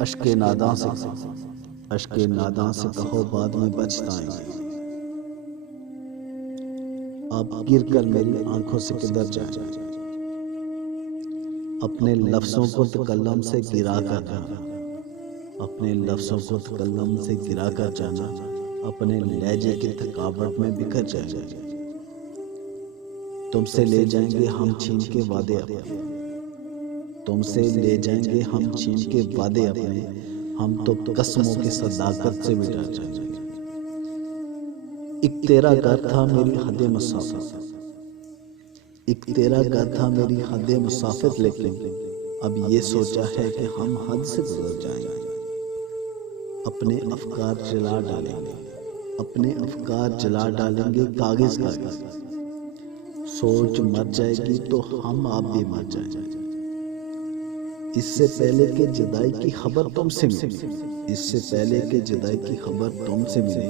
अश्के नादां से अश्के नादां से कहो बाद में पछताएंगे। आप गिर कर मेरी आंखों से किधर जाए, अपने लफ्जों को तकल्लम से गिरा कर जाना, अपने लफ्जों को तकल्लम से गिरा कर जाना, अपने लहजे की थकावट में बिखर जाएगा। तुमसे ले जाएंगे हम छीन के वादे अपने, तुमसे ले जाएंगे हम छीन के वादे अपने, हम तो कसमों की सदाकत से भी डर जाएंगे। एक तेरा घर था मेरी हद मुसाफिर, एक तेरा घर था मेरी हद मुसाफिर, लेकिन अब ये सोचा है कि हम हद से गुजर जाएंगे। अपने अफकार जला डालेंगे, अपने अफकार जला डालेंगे कागज कागज। सोच मर जाएगी तो हम आप भी मर जाएंगे। इससे पहले कि जुदाई की खबर तुमसे मिले, इससे पहले कि जुदाई की खबर तुमसे मिले,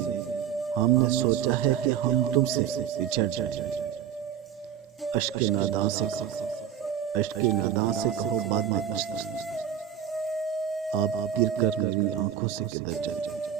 हमने सोचा है कि हम तुमसे बिछड़ जाएंगे। अश्के नादां से कहो, अश्के नादां से कहो बाद में पछताएंगे। आप गिर कर मेरी आंखों से किधर जाएंगे।